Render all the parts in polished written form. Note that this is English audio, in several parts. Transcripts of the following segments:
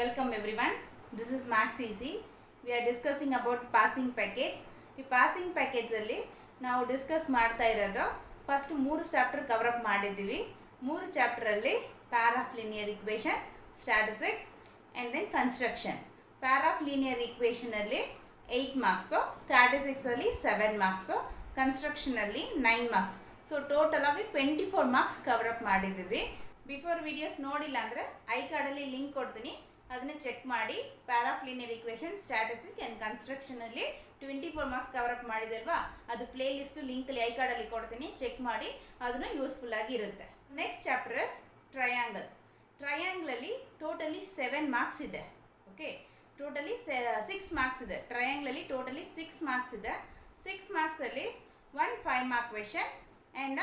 Welcome everyone. This is Max Easy. We are discussing about passing package. ಈ passing package ಅಲ್ಲಿ ನಾವು discuss ಮಾಡ್ತಾ ಇರೋದು ಫಸ್ಟ್ 3 ಚಾಪ್ಟರ್ ಕವರ್ ಅಪ್ ಮಾಡಿದ್ದೀವಿ. 3 chapter ಅಲ್ಲಿ pair of linear equation, statistics and then construction. Pair of linear equation ಅಲ್ಲಿ 8 marks, statistics ಅಲ್ಲಿ 7 marks, construction ಅಲ್ಲಿ 9 ಮಾರ್ಕ್ಸ್. ಸೊ ಟೋಟಲ್ ಆಗಿ 24 ಮಾರ್ಕ್ಸ್ ಕವರ್ ಅಪ್ ಮಾಡಿದ್ದೀವಿ. ಬಿಫೋರ್ ವಿಡಿಯೋಸ್ ನೋಡಿಲ್ಲ ಅಂದರೆ ಐ ಕಾರ್ಡಲ್ಲಿ ಲಿಂಕ್ ಕೊಡ್ತೀನಿ, ಅದನ್ನ ಚೆಕ್ ಮಾಡಿ. Pair of linear equation, statistics and ಕನ್ಸ್ಟ್ರಕ್ಷನಲ್ಲಿ 24 ಮಾರ್ಕ್ಸ್ ಕವರ್ ಅಪ್ ಮಾಡಿದಲ್ವಾ, ಅದು ಪ್ಲೇ ಲಿಸ್ಟ್ ಲಿಂಕಲ್ಲಿ ಐ ಕಾರ್ಡಲ್ಲಿ ಕೊಡ್ತೀನಿ, ಚೆಕ್ ಮಾಡಿ, ಅದನ್ನು ಯೂಸ್ಫುಲ್ ಆಗಿ ಇರುತ್ತೆ. Next chapter is triangle. ಟ್ರಯಾಂಗಲಲ್ಲಿ ಟೋಟಲಿ 7 ಮಾರ್ಕ್ಸ್ ಇದೆ. ಓಕೆ, ಟೋಟಲಿ 6 ಮಾರ್ಕ್ಸ್ ಇದೆ. ಟ್ರಯಾಂಗಲಲ್ಲಿ ಟೋಟಲಿ 6 ಮಾರ್ಕ್ಸ್ ಇದೆ. 6 ಮಾರ್ಕ್ಸಲ್ಲಿ 1 5 mark question and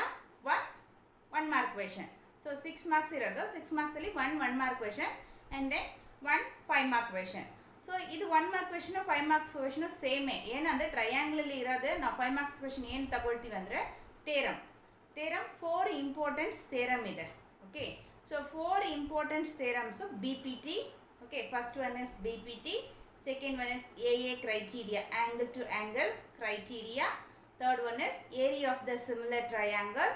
1 mark question. So 6 marks ಇರೋದು, 6 ಮಾರ್ಕ್ಸಲ್ಲಿ 1 mark question and then 1 5 mark question. So ಇದು 1 ಮಾರ್ಕ್ ಕ್ವೆಶನು 5 ಮಾರ್ಕ್ಸ್ ಕ್ವೆಶನು ಸೇಮೇ. ಏನಂದರೆ ಟ್ರಯಾಂಗಲಲ್ಲಿ ಇರೋದೇ ನಾವು 5 ಮಾರ್ಕ್ಸ್ ಕ್ವೆಶನ್ ಏನು ತಗೊಳ್ತೀವಿ ಅಂದರೆ ಥೇರಮ್ 4 ಇಂಪಾರ್ಟೆಂಟ್ಸ್ ಥೇರಮ್ ಇದೆ. Okay, so 4 importants theorems BPT. Okay, first one is BPT, second one is AA criteria, angle to angle criteria, third one is area of the similar triangle,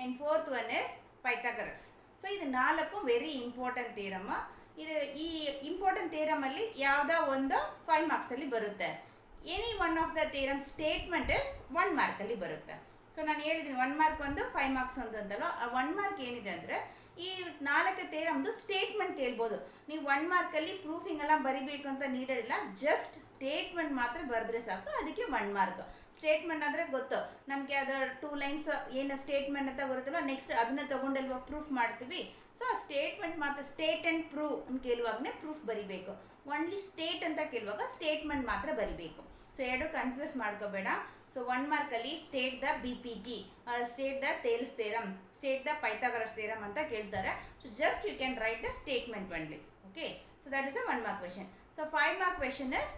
and fourth one is Pythagoras. So ಇದು 4 very important theorem. ಇದು ಈ important ಥಿಯರಮಲ್ಲಿ ಯಾವುದೋ ಒಂದು 5 ಮಾರ್ಕ್ಸಲ್ಲಿ ಬರುತ್ತೆ. Any one of the theorem statement is 1 ಮಾರ್ಕಲ್ಲಿ ಬರುತ್ತೆ. So ನಾನು ಹೇಳಿದ್ದೀನಿ 1 mark ಒಂದು 5 ಮಾರ್ಕ್ಸ್ ಒಂದು ಅಂತಲ್ಲ. ಆ 1 ಮಾರ್ಕ್ ಏನಿದೆ ಅಂದರೆ ಈ 4 ಥಿಯರಮ್ದು ಸ್ಟೇಟ್ಮೆಂಟ್ ಕೇಳ್ಬೋದು. ನೀವು 1 ಮಾರ್ಕಲ್ಲಿ ಪ್ರೂಫಿಂಗ್ ಎಲ್ಲ ಬರಿಬೇಕು ಅಂತ ನೀಡಿಲ್ಲ, ಜಸ್ಟ್ ಸ್ಟೇಟ್ಮೆಂಟ್ ಮಾತ್ರ ಬರೆದ್ರೆ ಸಾಕು, ಅದಕ್ಕೆ 1 ಮಾರ್ಕ್. ಸ್ಟೇಟ್ಮೆಂಟ್ ಅಂದರೆ ಗೊತ್ತು ನಮಗೆ, ಅದು 2 ಲೈನ್ಸ್ ಏನು ಸ್ಟೇಟ್ಮೆಂಟ್ ಅಂತ ಬರುತ್ತಲ್ಲ, ನೆಕ್ಸ್ಟ್ ಅದನ್ನ ತೊಗೊಂಡೆಲ್ವ ಪ್ರೂಫ್ ಮಾಡ್ತೀವಿ. ಸೊ ಆ ಸ್ಟೇಟ್ಮೆಂಟ್ ಮಾತ್ರ ಸ್ಟೇಟ್ ಆ್ಯಂಡ್ ಪ್ರೂವ್ ಅಂತ ಕೇಳುವಾಗನೇ ಪ್ರೂಫ್ ಬರಿಬೇಕು. ಓನ್ಲಿ ಸ್ಟೇಟ್ ಅಂತ ಕೇಳುವಾಗ ಸ್ಟೇಟ್ಮೆಂಟ್ ಮಾತ್ರ ಬರಿಬೇಕು. ಸೊ ಎರಡು ಕನ್ಫ್ಯೂಸ್ ಮಾಡ್ಕೋಬೇಡ. ಸೊ 1 ಮಾರ್ಕಲ್ಲಿ state the BPT, state the Thales theorem, state the Pythagoras theorem ಅಂತ ಕೇಳ್ತಾರೆ. So just you can write the statement only. Okay, so that is a 1 mark question. So 5 mark question is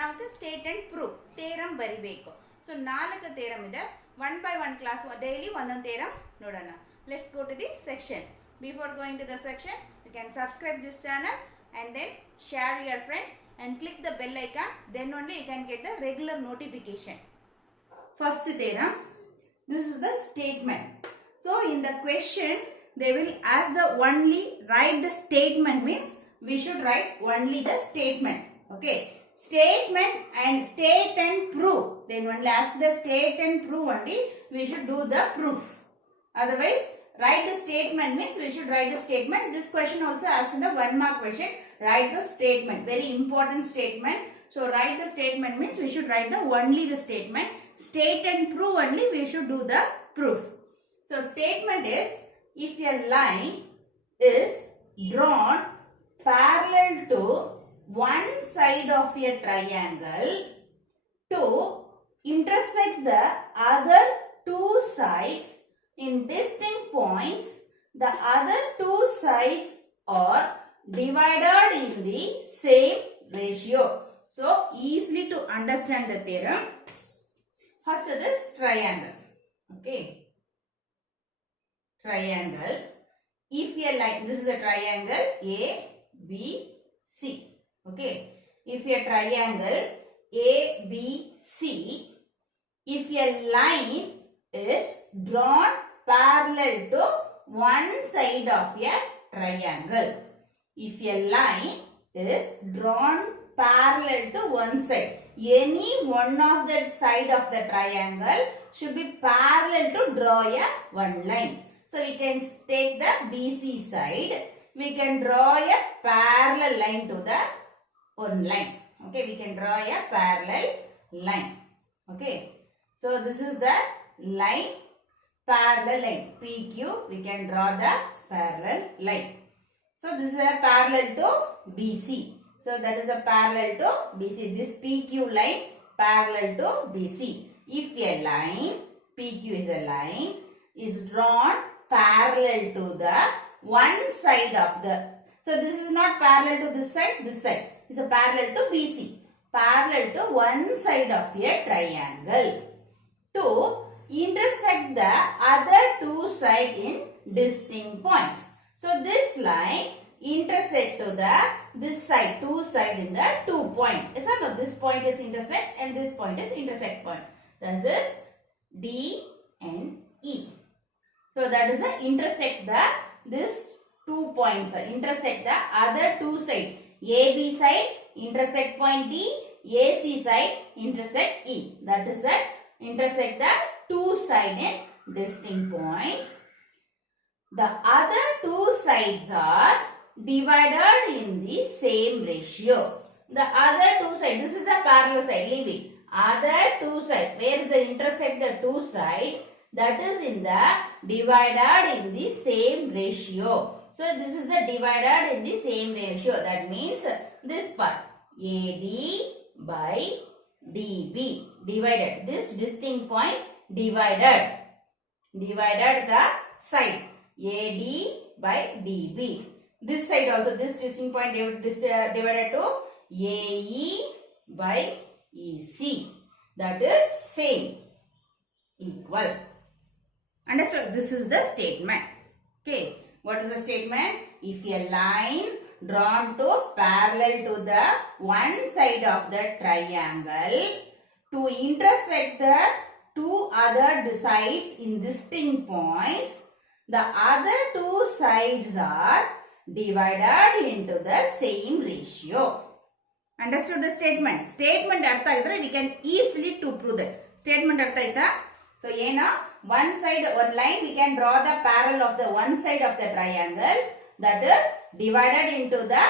ನಾವು state and prove theorem ಬರಿಬೇಕು. So 4 theorem ಇದೆ. 1 by 1 class daily ಒಂದೊಂದು theorem ನೋಡೋಣ. Let's go to the section. Before going to the section, you can subscribe this channel and then share your friends and click the bell icon. Then only you can get the regular notification. First theorem, this is the statement. So in the question, they will ask the only write the statement, means we should write only the statement. Okay, statement and state and prove. Then only ask the state and prove only, we should do the proof. Otherwise, write the statement means we should write the statement. This question also asked in the 1 mark question. Write the statement, very important statement. So write the statement means we should write the only the statement. State and prove only, we should do the proof. So statement is, if a line is drawn parallel to one side of a triangle to intersect the other 2 sides in distinct points, the other 2 sides are divided in the same ratio. So easily to understand the theorem. First this triangle. Okay, triangle. If a line, this is a triangle ABC. Okay, if a triangle ABC, if a line is drawn parallel to one side of a triangle. If a line is drawn parallel to one side, any one of the side of the triangle should be parallel to draw a one line. So we can take the BC side, we can draw a parallel line to the one line. Okay, we can draw a parallel line. Okay, so this is the line, parallel line PQ, we can draw the parallel line. So this is a parallel to BC. So that is a parallel to BC. This PQ line parallel to BC. If a line, PQ is a line, is drawn parallel to the one side of the, so this is not parallel to this side, this side is a parallel to BC, parallel to one side of a triangle to intersect the other 2 sides in distinct points. So this line intersect to the this side, two side in the 2 point. Yes or no? This point is intersect and this point is intersect point. That is D and E. So that is the intersect the this 2 points. Intersect the other two side. AB side intersect point D. AC side intersect E. That is the intersect the two side and distinct points. The other two sides are divided in the same ratio. The other two sides, this is the parallel side, leave it. Other two sides, where is the intersect the two side, that is in the divided in the same ratio. So this is the divided in the same ratio. That means this part AD by DB divided. This distinct point divided the side AD by DB. This side also, this distinct point divided to AE by EC. That is same, equal. Understood? This is the statement. Okay. What is the statement? If a line drawn to parallel to the one side of the triangle to intersect the two other sides in distinct points, the other two sides are divided into the same ratio. Understood the statement? Statement artha idre we can easily to prove that. Statement artha aita? So one side, one line we can draw the parallel of the one side of the triangle, that is divided into the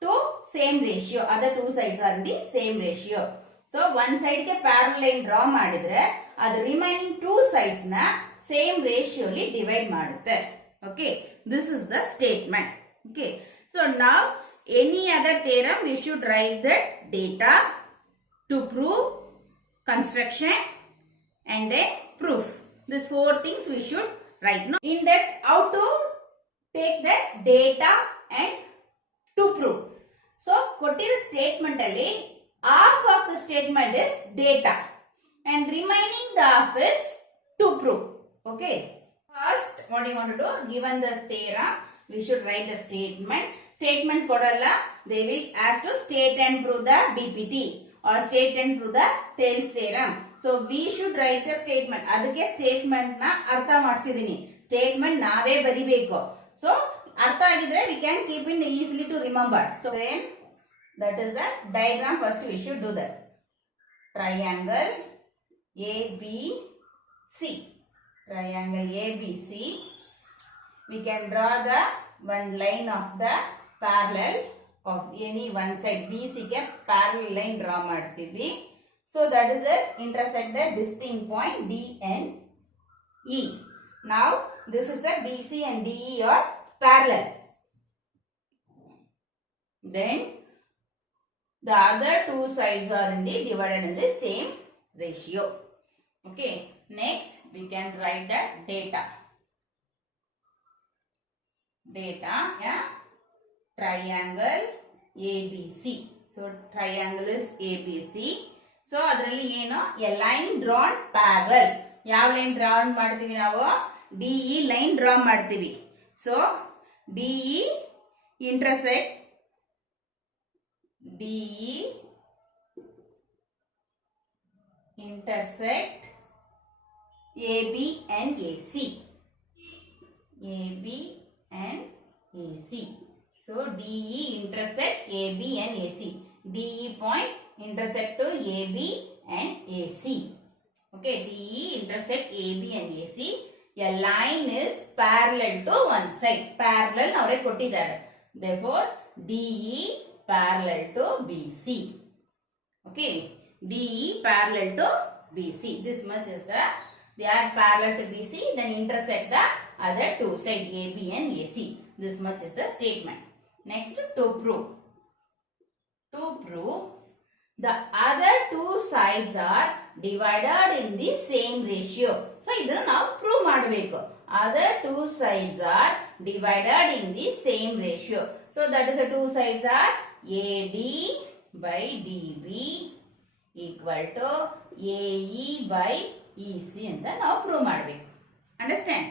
two same ratio. Other two sides are in the same ratio. So one side ke parallel line draw madidre, the remaining two sides na same ratio li divide madutte. Okay, this is the statement. Okay, so now any other theorem we should write the data to prove construction and then proof. These four things we should write. Now in that, how to take the data and to prove. So ಕೊಟ್ಟಿರೋ statement ಅಲ್ಲಿ half of the statement is data and remaining the half is to prove. Okay. First, what do you want to do? Given the theorem, we should write the statement. Statement ಕೊಡಲ್ಲ, they will ask to state and prove the BPT or state and prove the Thales theorem. So we should write the statement. ಅದಕ್ಕೆ statement ನ ಅರ್ಥ ಮಾಡಿಸಿದೀನಿ. Statement ನಾವೇ ಬರಿಬೇಕು. So ಅರ್ಥ ಆಗಿದ್ರೆ we can keep it easily to remember. So then that is the diagram. First we should do that. Triangle ABC. Triangle ABC. We can draw the one line of the parallel of any one side. BC ke parallel line draw ಮಾಡ್ತೀವಿ. So that is it. Intersect the distinct point D and E. Now this is the BC and DE are parallel. Then the other two sides are in the divided in the same ratio. Okay. Next we can write the data. Data, yeah. Triangle ABC. So triangle is ABC. So ಅದರಲ್ಲಿ ಏನು, a line drawn parallel. ಯಾವ line drawn ಮಾಡ್ತೀವಿ ನಾವು? DE line draw ಮಾಡ್ತೀವಿ. So DE intersect AB and AC. AB and AC. So DE intersect AB and AC. DE point intersect to AB and AC. Okay, DE intersect AB and AC. A line is parallel to one side. Parallel avare kottidare. Therefore, DE parallel to BC. Okay, DE parallel to BC. This much is the, they are parallel to BC. Then intersect the other two sides AB and AC. This much is the statement. Next, to prove. To prove, the other two sides are divided in the same ratio. So ಇದನ್ನು ನಾವು prove ಮಾಡಬೇಕು. Other two sides are divided in the same ratio. So that is the two sides are AD by DB equal to AE by EC ಅಂತ ನಾವು prove ಮಾಡಬೇಕು. Understand?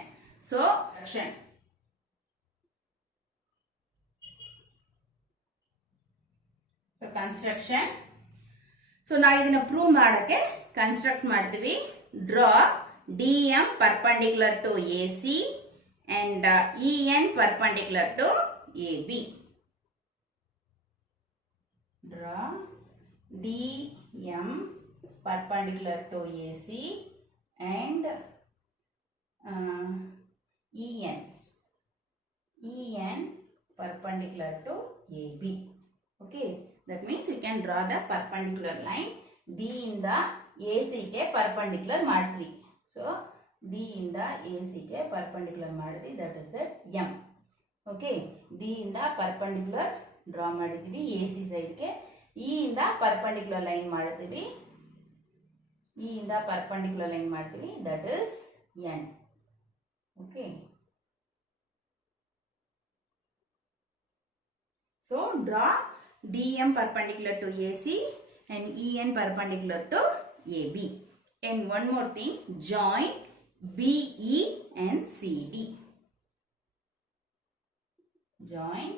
So action. Construction. So ನಾವು ಇದನ್ನ prove ಮಾಡಕ್ಕೆ construct ಮಾಡ್ತೀವಿ. Draw DM perpendicular to AC and EN perpendicular to AB. Draw DM perpendicular to AC and EN perpendicular to AB. Okay, that means we can draw the perpendicular line. D ಇಂದ AC ಗೆ perpendicular ಮಾಡ್ತೀವಿ. So D ಇಂದ AC ಗೆ perpendicular ಮಾಡಿದ್ವಿ, that is that M. Okay, D ಇಂದ perpendicular draw ಮಾಡಿದ್ದೀವಿ AC side ಗೆ. E ಇಂದ perpendicular ಲೈನ್ ಮಾಡ್ತೀವಿ. E ಇಂದ perpendicular ಲೈನ್ ಮಾಡ್ತೀವಿ, that is N. Okay. So draw DM perpendicular to AC and EN perpendicular to AB. And one more thing, join BE and CD. Join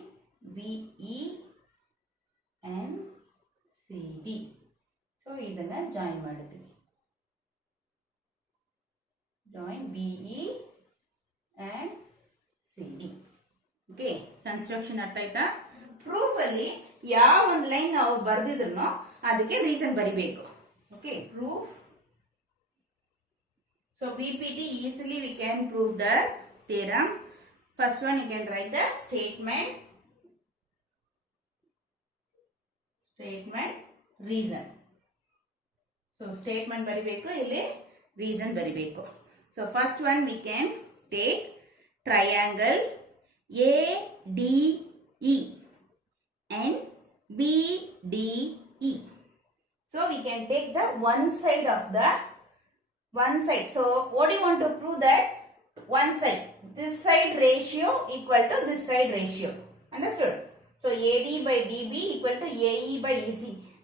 BE and CD. So ಇದನ್ನ join ಮಾಡ್ತೀವಿ. Join BE and CD. Okay, construction ಅರ್ಥ ಆಯ್ತಾ? Proof ಅಲ್ಲಿ ಯಾವ ಒಂದು line ನಾವು ಬರ್ದಿದ್ರು ಅದಕ್ಕೆ reason ಬರಿಬೇಕು. Okay, proof. So PPT easily we can prove the theorem. First one you can write the statement, reason. So statement ಬರಿಬೇಕು, ಇಲ್ಲಿ reason ಬರಿಬೇಕು. So first one we can take triangle ADE and BDE. So we can take the one side. So what do you want to prove? That one side, this side ratio equal to this side ratio. Understood? So AD by DB equal to AE by EC.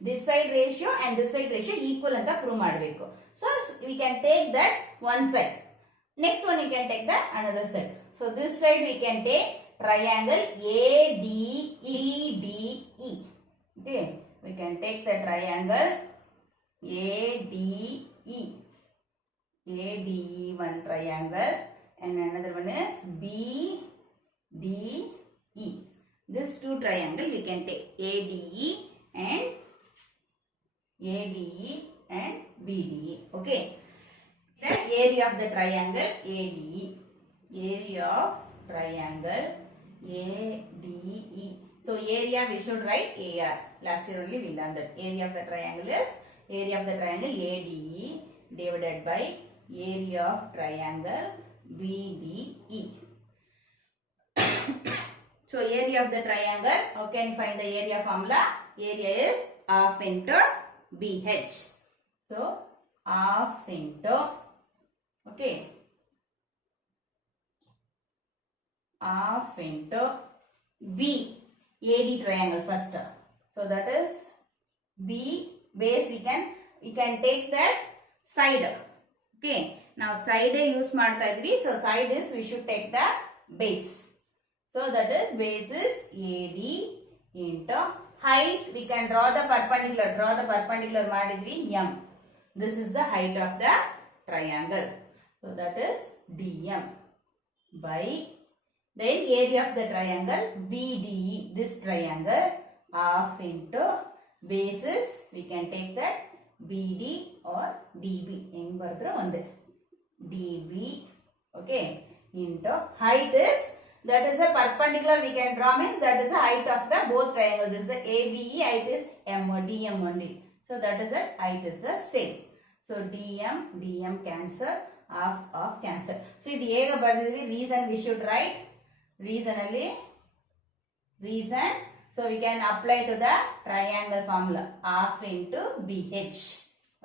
This side ratio and this side ratio equal anta prove ಮಾಡಬೇಕು. So we can take that one side. Next one you can take the another side. So this side we can take triangle ADEDE. Okay, we can take the triangle ADE one triangle and another one is BDE. This two triangle we can take ADE and BDE. Okay, the area of the triangle ADE. Area of triangle ADE. So area we should write AR. Last year only we learned that area of the triangle is ADE divided by area of triangle BDE. So area of the triangle, how can you find the area formula? Area is half into BH. So half into, okay, half into B, AD triangle first. So that is B base. We can take that side. Okay, now side use ಮಾಡ್ತಾ ಇದ್ವಿ. So side is we should take the base. So that is base is AD into height. We can draw the perpendicular ಮಾಡಿದ್ವಿ M. This is the height of the triangle. So that is DM by then area of the triangle BDE. This triangle half into bases we can take that BD or DB. ಹೆಂಗ್ ಬರೆದ್ರೆ ಒಂದೇ DB. Okay, into height is, that is a perpendicular we can draw, means that is the height of the both triangles. This is the ABE, height is DM only. So that is that height is the same. So DM cancel, half cancel. So ಇದು ಹೇಗೆ ಬರೆದಿದ್ವಿ? Reason we should write. Reason. So we can apply to the triangle formula half into BH.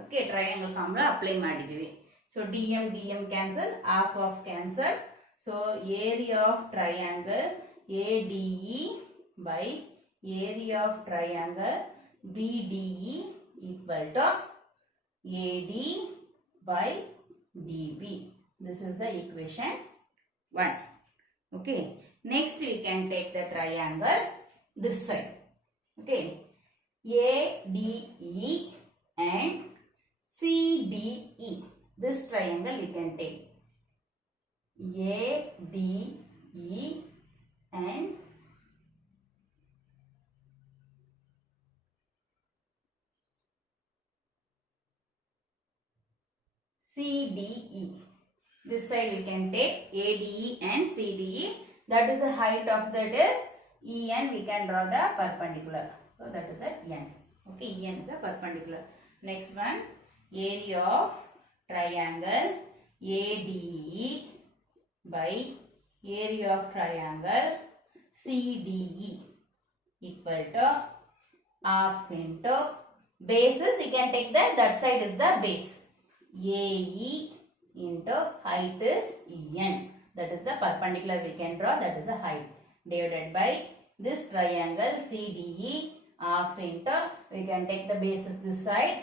Okay, triangle formula apply ಮಾಡಿದ್ವಿ. So DM cancel, half cancel. So area of triangle ADE by area of triangle BDE equal to AD by DB. This is the equation 1. Okay. Next we can take the triangle this side. Okay. ADE and CDE. This triangle we can take. ADE and CDE. This side we can take ADE and CDE. That is the height of that is EN. We can draw the perpendicular. So that is at N. Okay, EN is a perpendicular. Next one, area of triangle ADE by area of triangle CDE equal to half into bases. You can take that side is the base. AE into height is EN. That is the perpendicular we can draw. That is the height divided by this triangle CDE half into, we can take the bases this side,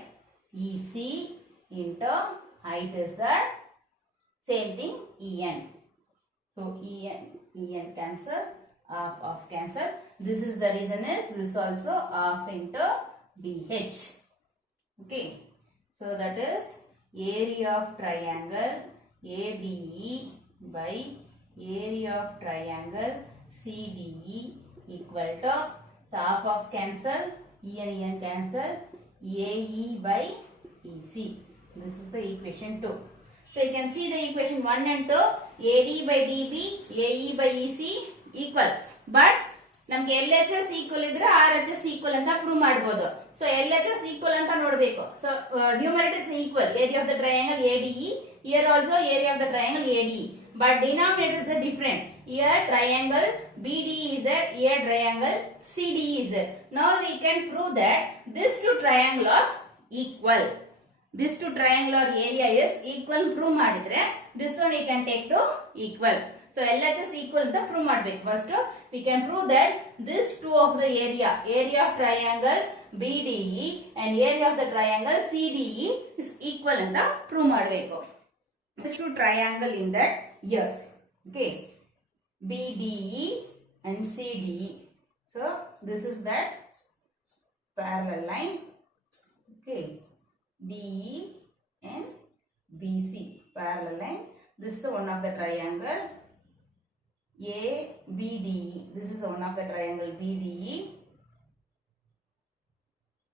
EC into height is the same thing EN. So EN cancel, half cancel. This is the reason is this also half into BH. Okay. So that is area of triangle ADE by area of triangle CDE equal to, so half of cancel, EN cancel, AE by EC. This is the equation 2. So you can see the equation 1 and 2, AD by DB, AE by EC equal. But ನಮಗೆ LHS equal ಇದ್ರೆ RHS equal ಅಂತ prove ಮಾಡಬಹುದು. So LHS equal ಅಂತ ನೋಡಬೇಕು. So numerator is equal, area of the triangle ADE, here also area of the triangle ADE, but denominators are different. Here triangle BDE is there, here triangle CDE is there. Now we can prove that these two triangle are equal. This two triangular area is equal prove ಮಾಡಿದ್ರೆ this one we can take to equal. So LHS equal ಅಂತ prove ಮಾಡಬೇಕು. First we can prove that this two of the area of triangle BDE and area of the triangle CDE is equal ಅಂತ prove ಮಾಡಬೇಕು. This two triangle in that here. Okay. BDE and CDE. So this is that parallel line. Okay. DE and BC parallel line. This is one of the triangle ABDE. This is one of the triangle BDE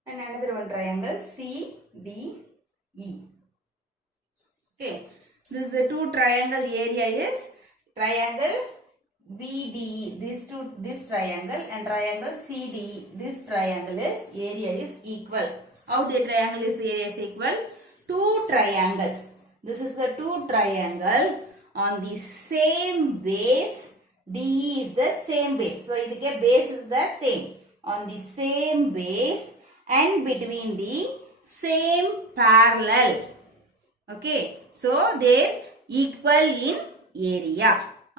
and another one triangle CDE. Okay, this is the two triangle area is triangle BDE. This triangle and triangle CDE. This triangle is area is equal. How the triangle is area is equal? Two triangle. This is the two triangle on the same base. DE is the same base. So idike base is the same. On the same base and between the same parallel. Okay. So they equal in area.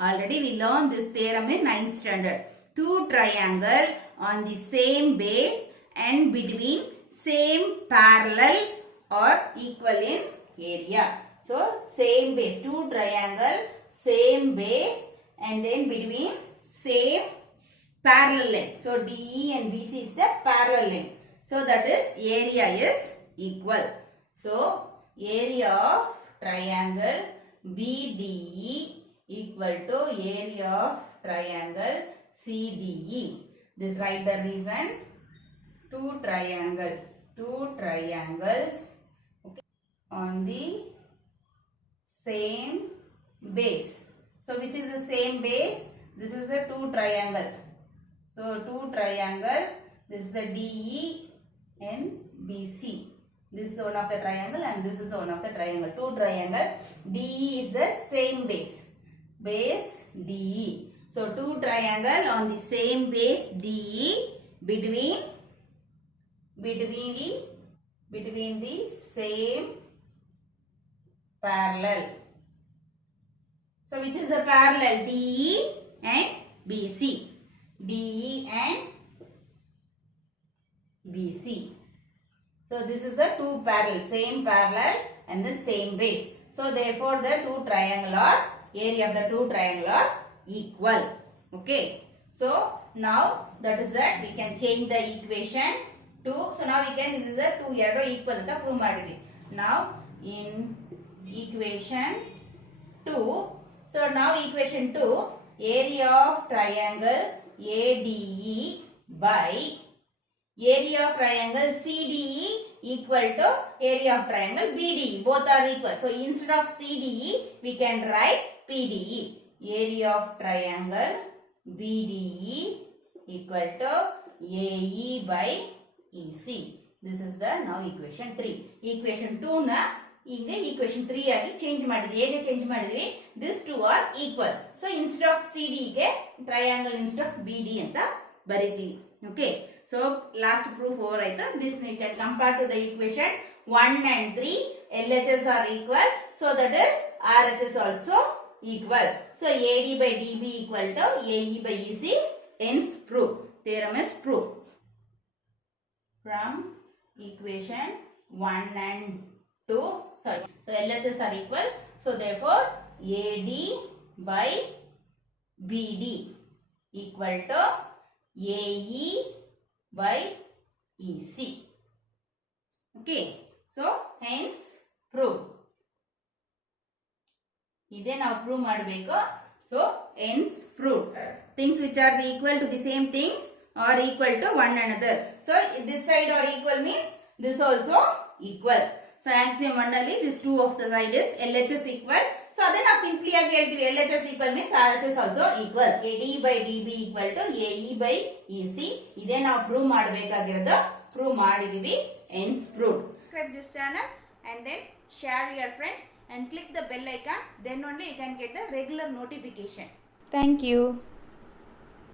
Already we learned this theorem in 9th standard. Two triangle on the same base and between same parallel or equal in area. So same base, two triangle, same base and then between same parallel length. So DE and BC is the parallel length. So that is area is equal. So area of triangle BDE equal to area of triangle CDE. This write the reason. Two triangles okay, on the same base. So which is the same base? This is a two triangle. So two triangle. This is the DE and BC. This is the one of the triangle and this is the one of the triangle. Two triangle. DE is the same base. Base DE. So two triangle on the same base DE between the same parallel. So which is the parallel? DE and BC. DE and BC. So this is the two parallel, same parallel and the same base. So therefore the two triangle are, area of the two triangle are equal. Okay. So now that is that we can change the equation. 2. So now we can, this is a 2 ಎರಡು equal ಅಂತ prove ಮಾಡಿದ್ವಿ. Now in equation 2, so now equation 2, area of triangle ADE by area of triangle CDE equal to area of triangle BDE. Both are equal. So instead of CDE, we can write PDE. Area of triangle BDE equal to AE by EC. This is the now equation 3. Equation 2 na inge equation 3 agi change madidvi. Hege change madidvi? These two are equal. So instead of CDE ge triangle instead of BD anta baritivi. Okay. So last proof over aita. This you can compare to the equation 1 and 3. LHS are equal. So that is RHS also equal. So AD by DB equal to AE by EC. Hence proof. Theorem is proved. From equation 1 and 2. Sorry. So LHS are equal. So therefore AD by BD equal to AE by EC. Okay. So hence prove. Ide now prove madbeko. So hence prove. Things which are the equal to the same things are equal to one another. So this side are equal means this also equal. So axiom 1 alli this 2 of the side is LHS equal. So then now simply agi heltivi LHS equal means RHS also equal. AD by DB equal to AE by EC. Ide now prove madbekagirodu. Prove madidivi. Hence proved. Subscribe this channel and then share your friends and click the bell icon. Then only you can get the regular notification. Thank you.